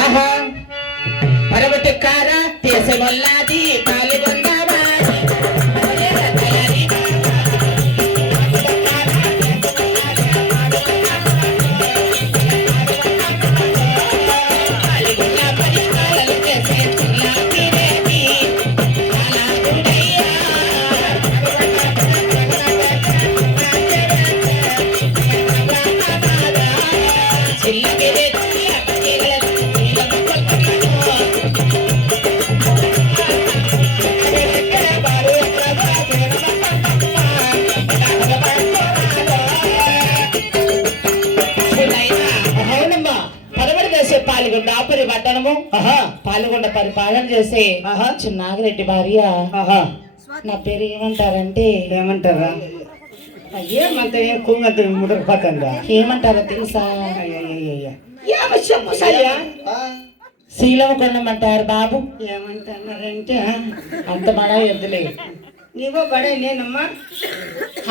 ఆహా పరవటి కార దేశమొల్లాది పాల్గొన్నావా పాల్గొండ ఆపరి పట్టణము. పాల్గొండ పరిపాలన చేసే ఆహా. చిన్నాగిరెడ్డి భార్య. నా పేరు ఏమంటారంటే? ఏమంటారా? ఏమంత కుంగంత ముడక పక్కంగా ఏమంటారో తెలుసా? చెప్పు సయ్యా శీలం కొనమంటారు బాబు. ఏమంటున్నారంటే అంత మన ఎద్దులే నీవో బడే నేనమ్మా.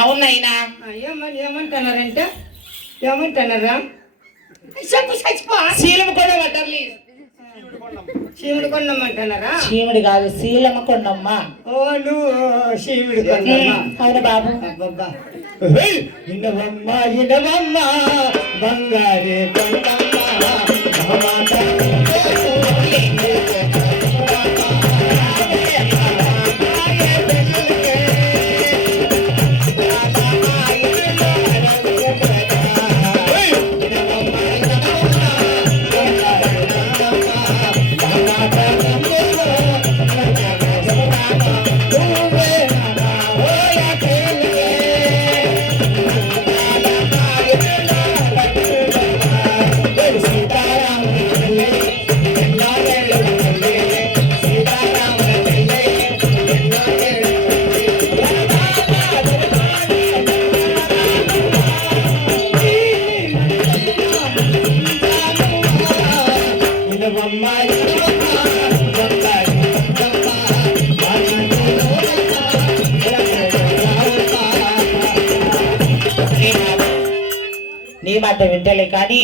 అవునైనా. ఏమని ఏమంటున్నారంటే? ఏమంటున్నారా? చెప్పు చచ్చిపో శీలం కొనమంటారు శివుడు కొన్నమ్మంటున్నారా? చీముడి కాదు శీలమ కొన్నమ్మ. ఓ నువ్వు శివుడు అవును బాబు. అబ్బబ్బా. ఇనవమ్మ బంగారే కొండమ్మ my నీ మాట వింటలే కానీ